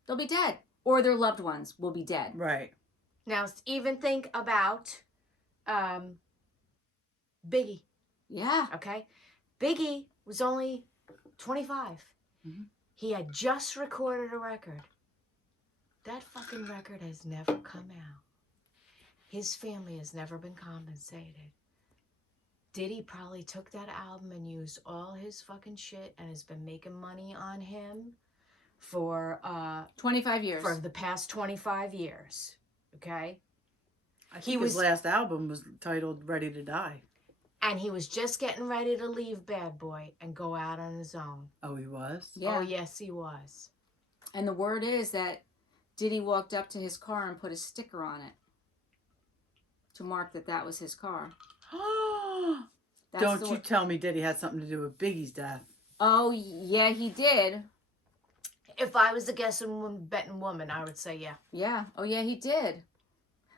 They'll be dead. Or their loved ones will be dead. Right. Now, even think about Biggie. Yeah. Okay? Biggie was only 25. He had just recorded a record. That fucking record has never come out. His family has never been compensated. Diddy probably took that album and used all his fucking shit and has been making money on him for 25 years. For the past 25 years. Okay? I think his last album was titled Ready to Die. And he was just getting ready to leave Bad Boy and go out on his own. Oh, he was? Yeah. Oh, yes, he was. And the word is that Diddy walked up to his car and put a sticker on it to mark that was his car. Don't you tell me Diddy had something to do with Biggie's death. Oh, yeah, he did. If I was a betting woman, I would say yeah. Yeah. Oh, yeah, he did.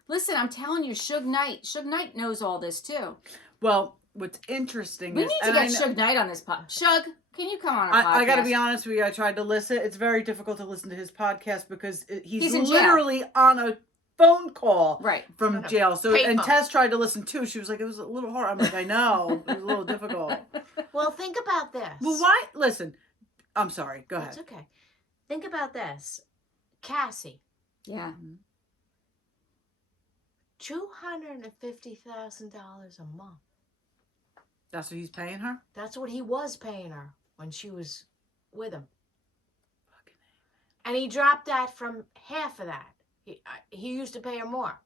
Listen, I'm telling you, Suge Knight knows all this, too. Well, what's interesting we is... We need to get Suge Knight on this podcast. Suge, can you come on our podcast? I got to be honest with you. I tried to listen. It's very difficult to listen to his podcast because he's in literally on a phone call from jail. So and Tess tried to listen too. She was like, it was a little hard. I'm like, I know. It was a little difficult. Well, think about this. Well, why? Listen, I'm sorry. Go ahead. It's okay. Think about this. Cassie. Yeah. $250,000 a month. That's what he's paying her? That's what he was paying her when she was with him. And he dropped that from half of that. He used to pay her more.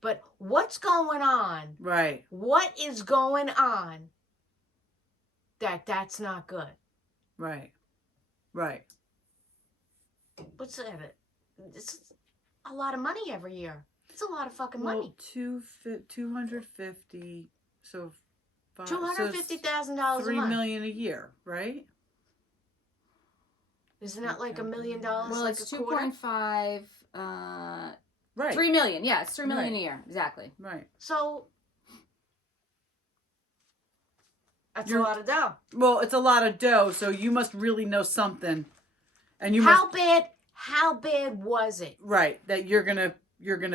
But what's going on? Right. What is going on that's not good? Right. Right. What's that? It's a lot of money every year. It's a lot of fucking money. 250. So $250,000 a month. $3 million a year, right? Isn't that like $1 million? Well, like it's a quarter? 2.5. Right. 3 million. Yeah, it's 3 million a year. Exactly. Right. So that's a lot of dough. Well, it's a lot of dough, so you must really know something. And how bad was it? Right. That you're gonna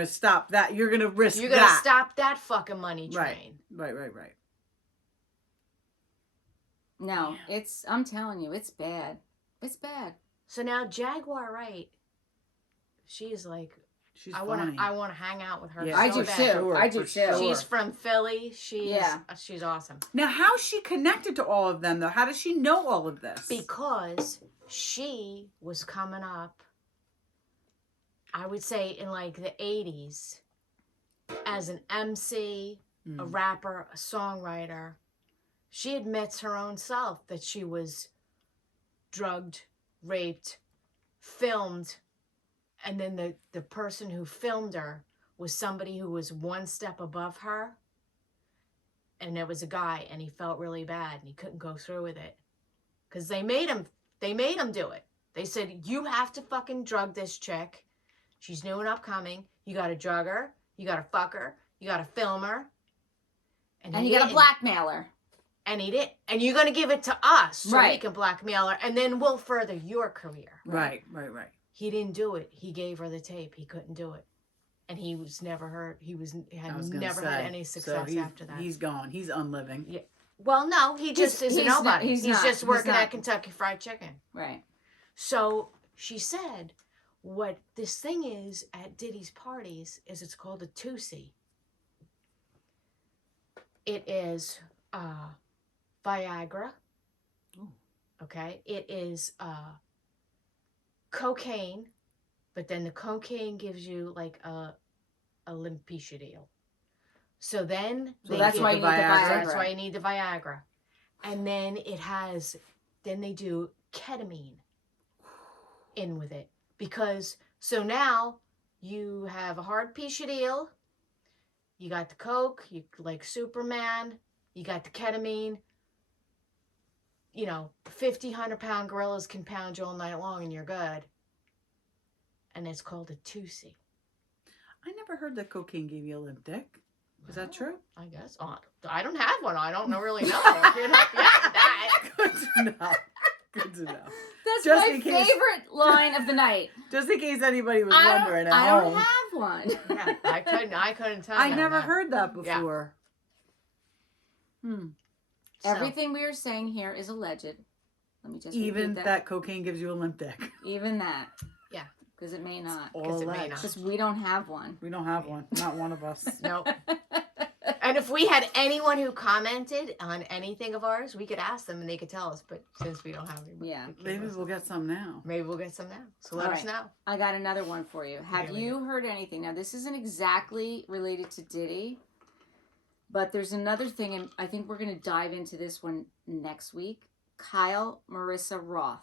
stop that. You're gonna risk that. You're gonna stop that fucking money train. Right. No, I'm telling you, it's bad. It's bad. So now Jaguar Wright, she's like... She's I funny. want to hang out with her. Yeah, so I do bad. too. Sure, I do for too. sure. She's from Philly. Yeah. She's awesome. Now, how's she connected to all of them, though? How does she know all of this? Because she was coming up, I would say in like the 80s, as an MC, a rapper, a songwriter. She admits her own self that she was drugged, raped, filmed, and then the person who filmed her was somebody who was one step above her. And there was a guy, and he felt really bad, and he couldn't go through with it. Because they made him do it. They said, you have to fucking drug this chick. She's new and upcoming. You got to drug her. You got to fuck her. You got to film her. And you got to blackmail her. And he did. And you're going to give it to us so Right. we can blackmail her. And then we'll further your career. Right. He didn't do it. He gave her the tape. He couldn't do it. And he was never hurt. He had never had any success after that. He's gone. He's unliving. Yeah. Well, no, he just is a nobody. He's just working at Kentucky Fried Chicken. Right. So she said, what this thing is at Diddy's parties is it's called a Tusi. It is Viagra. Ooh. Okay. It is cocaine, but then the cocaine gives you like a limpicia deal. So then that's why you need the Viagra. That's why you need the Viagra. And then then they do ketamine in with it. Because, so now you have a hard piece of deal. You got the coke, you like Superman, you got the ketamine. 50, 100-pound gorillas can pound you all night long and you're good. And it's called a Tusi. I never heard that cocaine gave you a limp dick. Is that true? I guess. I don't have one. I don't really know. You're not that. Good to know. Good to know. That's Just my in case- favorite line of the night. Just in case anybody was wondering at I home. don't have one. Yeah, I couldn't tell you. I never that. heard that before. Yeah. So, Everything we are saying here is alleged. Let me just Even repeat that cocaine gives you a limp dick. Even that. Yeah. Because it may not. All Because it may alleged. not. Because we don't have one. We don't have one. Not one of us. Nope. And if we had anyone who commented on anything of ours, we could ask them and they could tell us. But since we don't have any, Yeah. Maybe we'll get some now. maybe we'll get some now. So let All us right. know. I got another one for you. Have Okay, you heard anything? Now, this isn't exactly related to Diddy, but there's another thing, and I think we're going to dive into this one next week. Kyle Marissa Roth.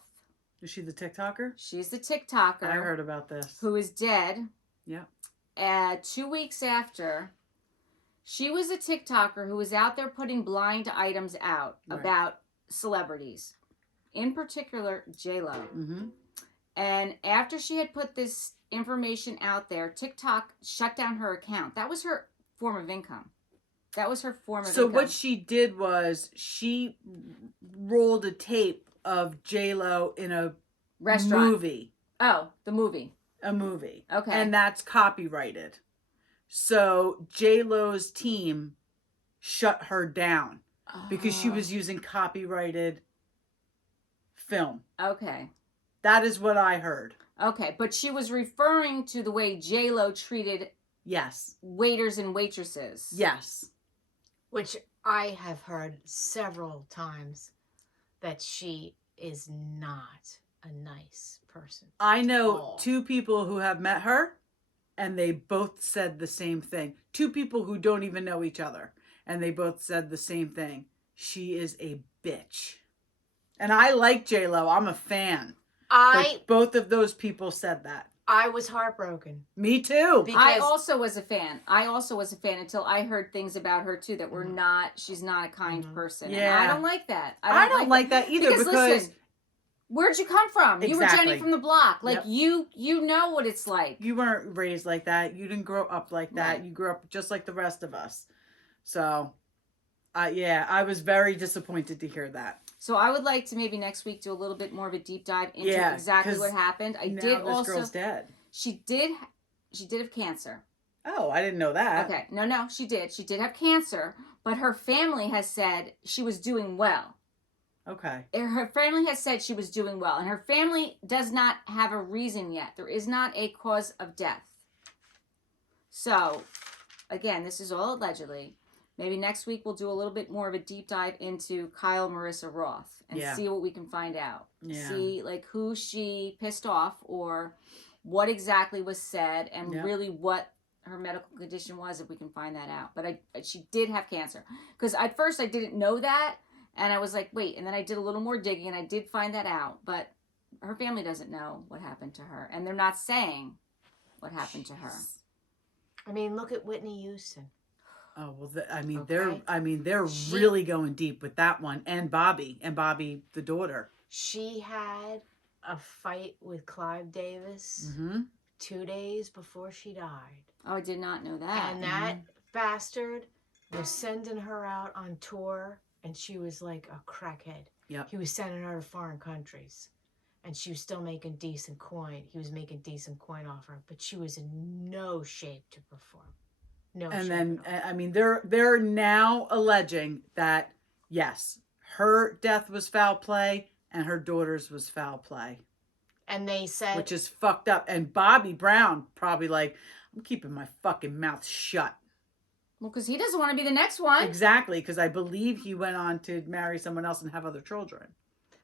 Is she the TikToker? She's the TikToker. I heard about this. Who is dead. Yeah. 2 weeks after, she was a TikToker who was out there putting blind items out Right. about celebrities, in particular J-Lo. Mm-hmm. And after she had put this information out there, TikTok shut down her account. That was her form of income. So what she did was she rolled a tape of J-Lo in a restaurant movie. Oh, the movie. A movie. Okay. And that's copyrighted. So J-Lo's team shut her down because she was using copyrighted film. Okay. That is what I heard. Okay, but she was referring to the way J-Lo treated Yes. waiters and waitresses. Yes. Which I have heard several times that she is not a nice person. I know Oh. 2 people who have met her and they both said the same thing. 2 people who don't even know each other and they both said the same thing. She is a bitch. And I like J-Lo. I'm a fan. But both of those people said that. I was heartbroken. Me too. I also was a fan. Until I heard things about her too that were she's not a kind person. Yeah. And I don't like that. I don't like that either because listen, where'd you come from? You were Exactly. Jenny from the block. Like Yep. you know what it's like. you weren't raised like that. You didn't grow up like that. Right. You grew up just like the rest of us. So, I was very disappointed to hear that. So I would like to maybe next week do a little bit more of a deep dive into exactly 'cause what happened. I now did this also girl's dead. she did have cancer. Oh, I didn't know that. Okay. No, she did. She did have cancer, but her family has said she was doing well. Okay. Her family has said she was doing well, and her family does not have a reason yet. There is not a cause of death. So, again, this is all allegedly. Maybe next week we'll do a little bit more of a deep dive into Kyle Marissa Roth and see what we can find out. Yeah. See, like, who she pissed off or what exactly was said and really what her medical condition was, if we can find that out. But she did have cancer. Because at first I didn't know that. And I was like, wait. And then I did a little more digging and I did find that out. But her family doesn't know what happened to her. And they're not saying what happened to her. I mean, look at Whitney Houston. Oh well, they're really going deep with that one, and Bobby, the daughter. She had a fight with Clive Davis 2 days before she died. Oh, I did not know that. And that bastard was sending her out on tour, and she was like a crackhead. Yep. He was sending her to foreign countries, and she was still making decent coin. He was making decent coin off her, but she was in no shape to perform. No. And then, I mean, they're now alleging that, yes, her death was foul play and her daughter's was foul play. And they said... Which is fucked up. And Bobby Brown probably like, I'm keeping my fucking mouth shut. Well, because he doesn't want to be the next one. Exactly, because I believe he went on to marry someone else and have other children.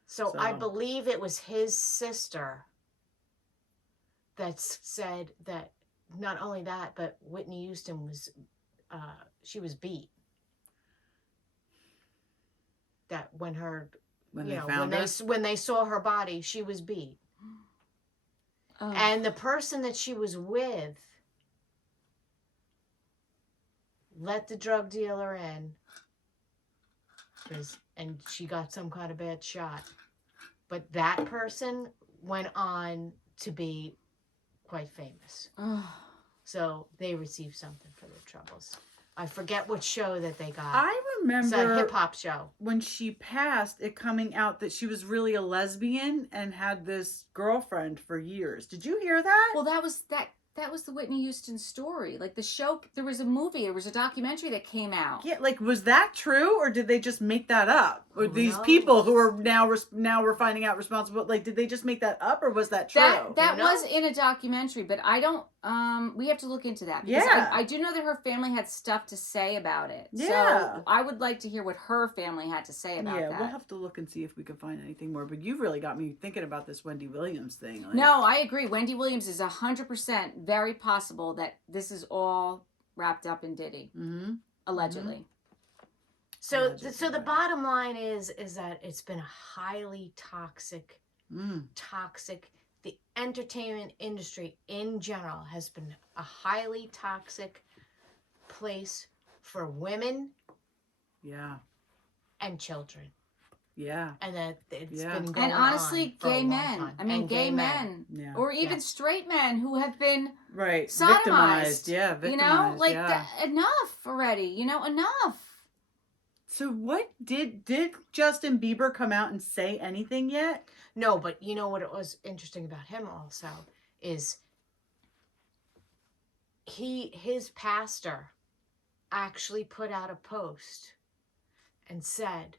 So I believe it was his sister that said that not only that, but Whitney Houston was, she was beat. That when they saw her body, she was beat. Oh. And the person that she was with let the drug dealer in, and she got some kind of bad shot. But that person went on to be quite famous. So they received something for their troubles. I forget what show that they got. I remember it's a hip-hop show. When she passed, it coming out that she was really a lesbian and had this girlfriend for years. Did you hear that? Well, that was the Whitney Houston story. Like the show, there was a movie, there was a documentary that came out. Yeah, like was that true, or did they just make that up? Or these people who are now we're finding out responsible, like did they just make that up, or was that true? That was in a documentary, but I don't. We have to look into that. Because I do know that her family had stuff to say about it. Yeah. So I would like to hear what her family had to say about that. Yeah, we'll have to look and see if we can find anything more. But you've really got me thinking about this Wendy Williams thing. Like... No, I agree. Wendy Williams is 100% very possible that this is all wrapped up in Diddy, allegedly. So the bottom line is that it's been a highly toxic. The entertainment industry in general has been a highly toxic place for women. Yeah. And children. Yeah. And that it's been going and honestly, on gay men. time. I mean, gay men. Yeah. Or even straight men who have been sodomized. Victimized. Yeah, victimized. You know, like enough already. You know, enough. So what did Justin Bieber come out and say anything yet? No, but you know what it was interesting about him also is his pastor actually put out a post and said,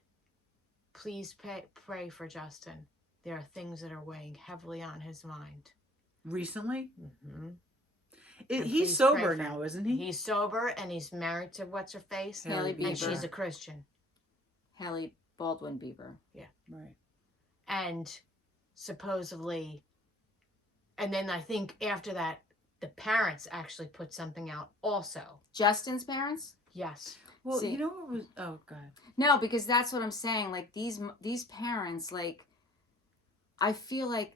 please pray for Justin. There are things that are weighing heavily on his mind. Recently? Mm-hmm. He's sober now, isn't he? He's sober, and he's married to what's-her-face? Hailey Bieber. And she's a Christian. Hailey Baldwin Bieber. Yeah. Right. And supposedly, and then I think after that, the parents actually put something out also. Justin's parents? Yes. Well, you know what was... Oh, God. No, because that's what I'm saying. Like, these parents, like, I feel like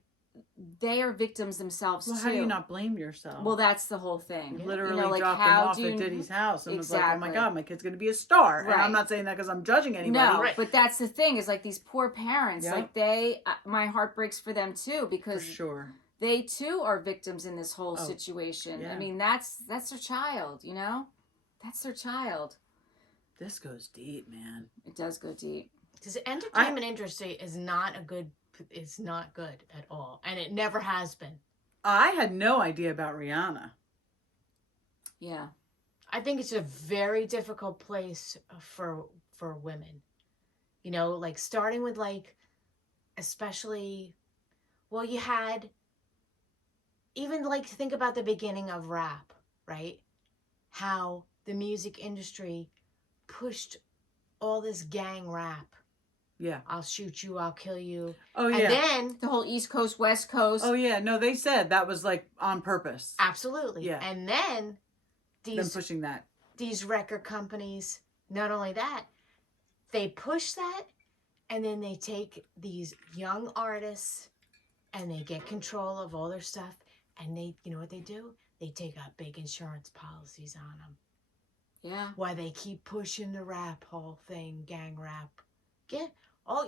they are victims themselves, too. Well, how do you not blame yourself? Well, that's the whole thing. You literally like, dropped him off at Diddy's house and was like, oh, my God, my kid's going to be a star. Right. And I'm not saying that because I'm judging anybody. No, but that's the thing, is, like, these poor parents, like, my heart breaks for them, too, because... For sure. They, too, are victims in this whole situation. Yeah. I mean, that's their child, you know? That's their child. This goes deep, man. It does go deep. Because the entertainment industry is not good at all. And it never has been. I had no idea about Rihanna. Yeah. I think it's a very difficult place for women. You know, like, starting with, like, especially, well, you had... Even, like, think about the beginning of rap, right? how the music industry pushed all this gang rap. Yeah. I'll shoot you, I'll kill you. Oh, yeah. And then The whole East Coast, West Coast. Oh, yeah. No, they said that was like on purpose. absolutely. Yeah. And then Them pushing that. these record companies, not only that, they push that, and then they take these young artists and they get control of all their stuff, and they, you know what they do? They take out big insurance policies on them. Yeah. Why they keep pushing the rap whole thing, gang rap.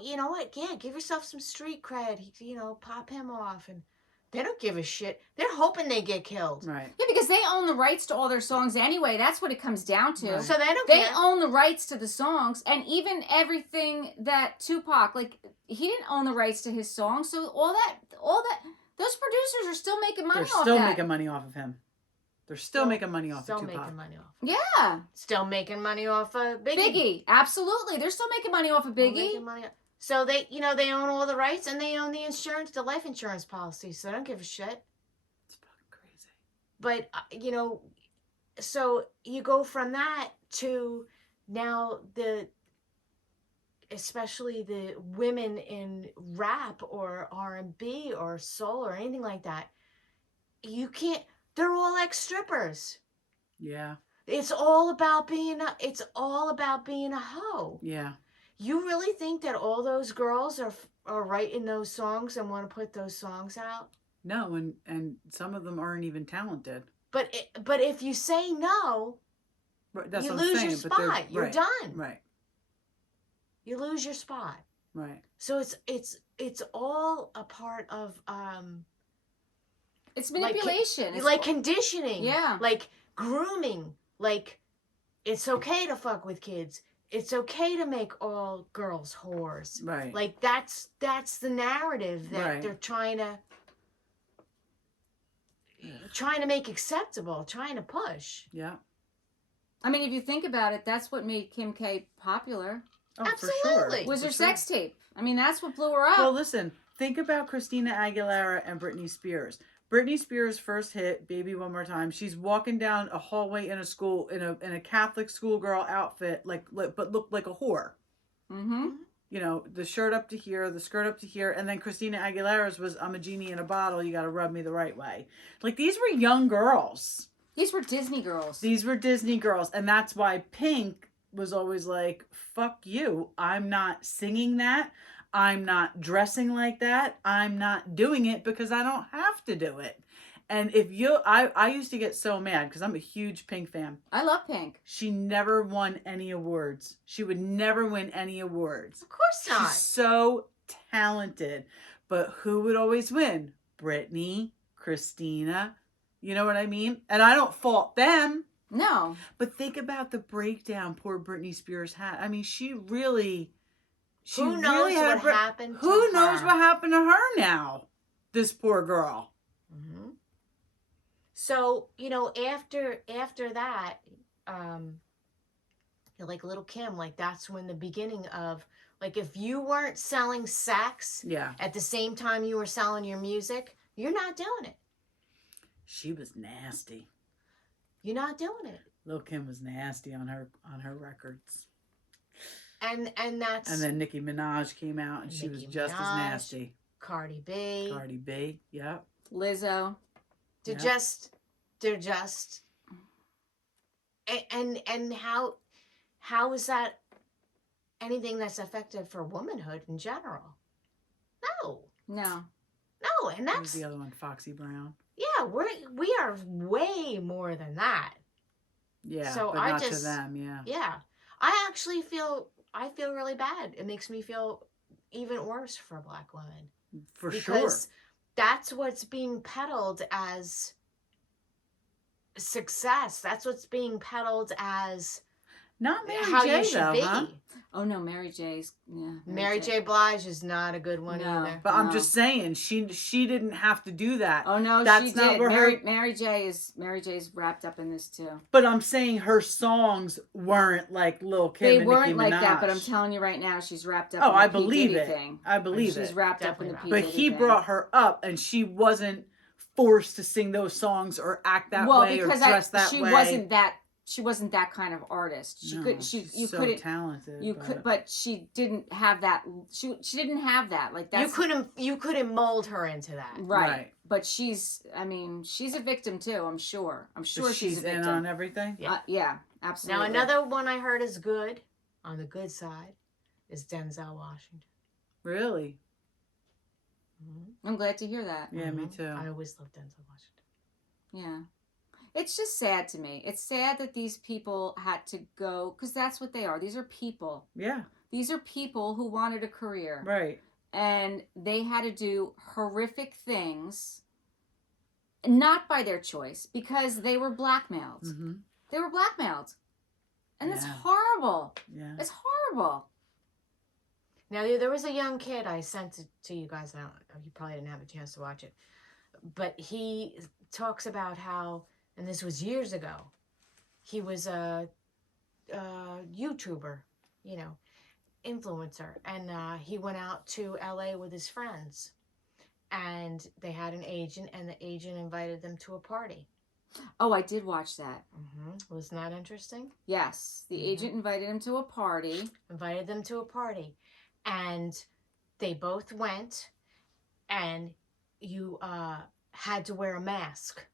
You know what? Yeah, give yourself some street cred. You know, pop him off, and they don't give a shit. They're hoping they get killed. Right. Yeah, because they own the rights to all their songs anyway. That's what it comes down to. Right. So they don't They care. own the rights to the songs, and even everything that Tupac, like, he didn't own the rights to his songs. So all that, those producers are still making money They're off still that. making money off of him. They're still making money off of Still Tupac. making money off. Yeah. Still making money off of Biggie. Biggie, absolutely. They're still making money off of Still Biggie. making money. So they, you know, they own all the rights, and they own the insurance, the life insurance policy. So they don't give a shit. It's fucking crazy. But you know, so you go from that to now especially the women in rap or R&B or soul or anything like that. You can't. They're all ex-strippers. Yeah. It's all about being a hoe. Yeah. You really think that all those girls are writing those songs and want to put those songs out? No, and some of them aren't even talented. But if you say no, Right, that's you what I'm lose saying, your but they're- spot. You're right, done. Right. You lose your spot. Right. So it's all a part of It's manipulation. It's like conditioning. Yeah. Like grooming. Like it's okay to fuck with kids. It's okay to make all girls whores. Right. Like that's the narrative that Right. they're trying to make acceptable, trying to push. Yeah. I mean, if you think about it, that's what made Kim K popular. Oh, Absolutely. For sure. Was For her sure. sex tape. I mean, that's what blew her up. Well, listen. Think about Christina Aguilera and Britney Spears. Britney Spears' first hit, "Baby One More Time." She's walking down a hallway in a school in a Catholic schoolgirl outfit, but looked like a whore. Mm-hmm. You know, the shirt up to here, the skirt up to here, and then Christina Aguilera's was, "I'm a genie in a bottle. You got to rub me the right way." Like, these were young girls. These were Disney girls. These were Disney girls, and that's why Pink was always like, "Fuck you! I'm not singing that. I'm not dressing like that. I'm not doing it because I don't have to do it." And I used to get so mad because I'm a huge Pink fan. I love Pink. She never won any awards. She would never win any awards. Of course not. She's so talented. But who would always win? Britney, Christina. You know what I mean? And I don't fault them. No. But think about the breakdown poor Britney Spears had. I mean, she really... Who knows what happened to Who knows her? what happened to her now? This poor girl. Mm-hmm. So, you know, after that, like Little Kim, like that's when the beginning of, like, if you weren't selling sex Yeah. at the same time you were selling your music, you're not doing it. She was nasty. You're not doing it. Lil' Kim was nasty on her records. And that's And then Nicki Minaj came out and she was Nicki just as Minaj. nasty. Cardi B. Cardi B, yep. Lizzo. They're Yeah. just and how is that anything that's effective for womanhood in general? No. No. No, and Who's that's the other one? Foxy Brown. yeah, we are way more than that. Yeah, So but I not to just- them, yeah. Yeah. I actually feel really bad. It makes me feel even worse for Black women. For sure. Because that's what's being peddled as success. That's what's being peddled as Not Mary how J, you should though, be. huh? Oh, no, Mary J's. Yeah. Mary J. Blige is not a good one No. either. But I'm No. just saying, she didn't have to do that. Oh, no, That's she not did. where her- Mary J's wrapped up in this, too. But I'm saying her songs weren't like Lil' Kim They and weren't Nicki like Minaj. that, but I'm telling you right now, she's wrapped up Oh, in the I P. believe Diddy it. thing. I believe She's it. wrapped up in the Definitely P. But Diddy he thing. brought her up, and she wasn't forced to sing those songs or act that well, way or because dress that she way. wasn't that. she wasn't that kind of artist. She No, could she's you so couldn't talented. you could but she didn't have that she didn't have that like that's you couldn't mold her into that. right. But she's a victim too. I'm sure But she's a victim. in on everything. Yeah, absolutely. Now another one I heard is good on the good side is Denzel Washington. Really? I'm glad to hear that. Yeah, me too. I always loved Denzel Washington. Yeah. It's just sad to me. It's sad that these people had to go, because that's what they are. These are people. Yeah. These are people who wanted a career. Right. And they had to do horrific things, not by their choice, because they were blackmailed. Mm-hmm. They were blackmailed. And that's Yeah. horrible. Yeah. It's horrible. Now there was a young kid I sent it to you guys. I don't, you probably didn't have a chance to watch it, but he talks about how, and this was years ago, he was a YouTuber, you know, influencer, and he went out to LA with his friends, and they had an agent, and the agent invited them to a party. Oh, I did watch that. Wasn't that interesting? Yes. The agent invited him to a party. Invited them to a party, and they both went, and you had to wear a mask.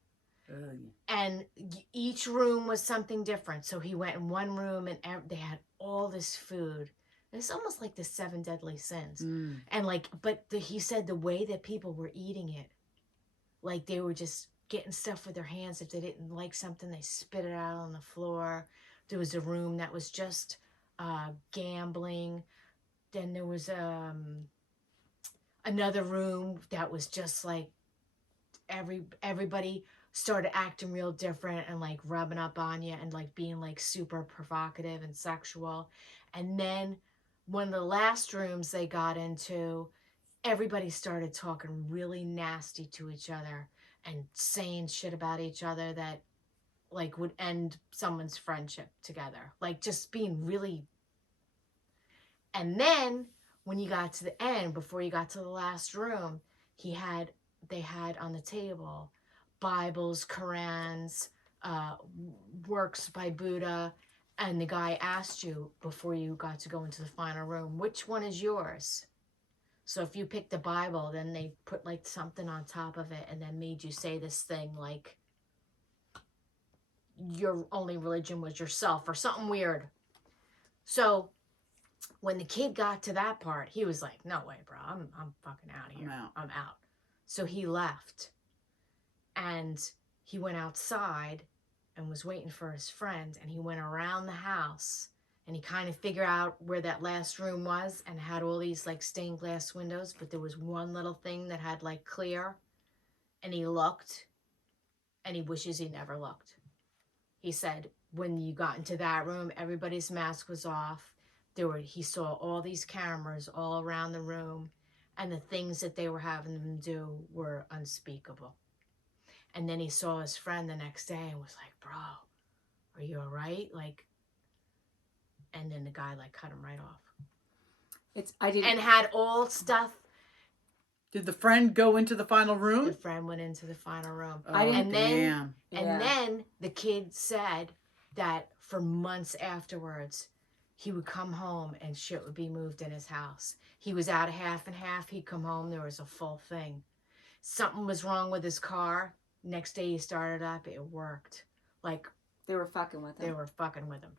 And each room was something different. So he went in one room, and they had all this food. It's almost like the 7 deadly sins. And like, but he said the way that people were eating it, like they were just getting stuff with their hands. If they didn't like something, they spit it out on the floor. There was a room that was just gambling. Then there was another room that was just like everybody started acting real different and like rubbing up on you and like being like super provocative and sexual. And then one of the last rooms they got into, everybody started talking really nasty to each other and saying shit about each other that like would end someone's friendship together. Like just being really. And then when you got to the end, before you got to the last room, they had on the table Bibles, Korans, works by Buddha, and the guy asked you before you got to go into the final room, which one is yours? So if you picked the Bible, then they put like something on top of it and then made you say this thing like your only religion was yourself or something weird. So when the kid got to that part, he was like, no way, bro, I'm fucking out of here. I'm out. So he left. And he went outside and was waiting for his friend. And he went around the house. And he kind of figured out where that last room was. And had all these like stained glass windows. But there was one little thing that had like clear. And he looked. And he wishes he never looked. He said when you got into that room, everybody's mask was off. He saw all these cameras all around the room, and the things that they were having them do were unspeakable. And then he saw his friend the next day and was like, bro, are you all right? Like, and then the guy like cut him right off. And had all stuff. Did the friend go into the final room? The friend went into the final room. Damn. And then the kid said that for months afterwards, he would come home and shit would be moved in his house. He was out of half and half. He'd come home. There was a full thing. Something was wrong with his car. Next day he started up. It worked. Like they were fucking with him. They were fucking with him.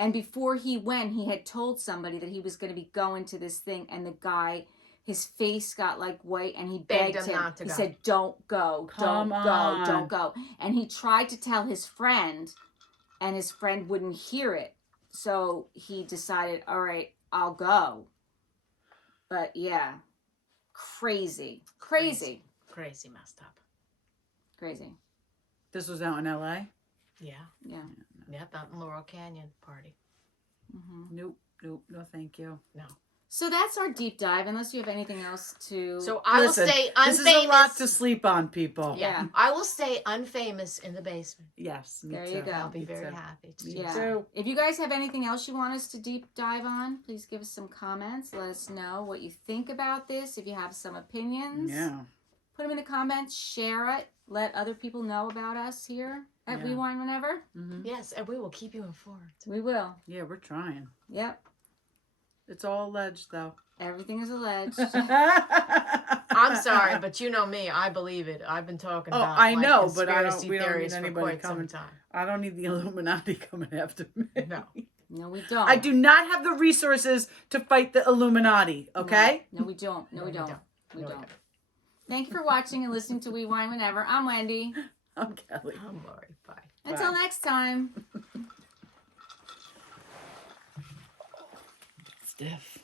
And before he went, he had told somebody that he was going to be going to this thing. And the guy, his face got like white and he begged him not to go. He go. said, don't go. Don't go. Don't go. And he tried to tell his friend and his friend wouldn't hear it. So he decided, all right, I'll go. But yeah, crazy Messed up. Crazy. This was out in LA? Yeah. Yep, out in Laurel Canyon party. Nope, no thank you. No. So that's our deep dive, unless you have anything else to... So I will stay unfamous. This is a lot to sleep on, people. Yeah. I will stay unfamous in the basement. Yes, me there too. you go. I'll be very happy to do yeah. so. If you guys have anything else you want us to deep dive on, please give us some comments. Let us know what you think about this. If you have some opinions, yeah, put them in the comments. Share it. Let other people know about us here at Yeah. We Wine Whenever. Mm-hmm. Yes, and we will keep you informed. We will. Yeah, we're trying. Yep. It's all alleged, though. Everything is alleged. I'm sorry, but you know me. I believe it. I've been talking Oh, about I like, know, but conspiracy we don't need theories for anybody quite some coming. time. I don't need the Illuminati coming after me. No. No, we don't. I do not have the resources to fight the Illuminati, okay? No, we don't. No, we we don't. don't. We No, we don't. don't. Thank you for watching and listening to We Wine Whenever. I'm Wendy. I'm Kelly. I'm Lori. Bye. Until Bye. next time. Stiff.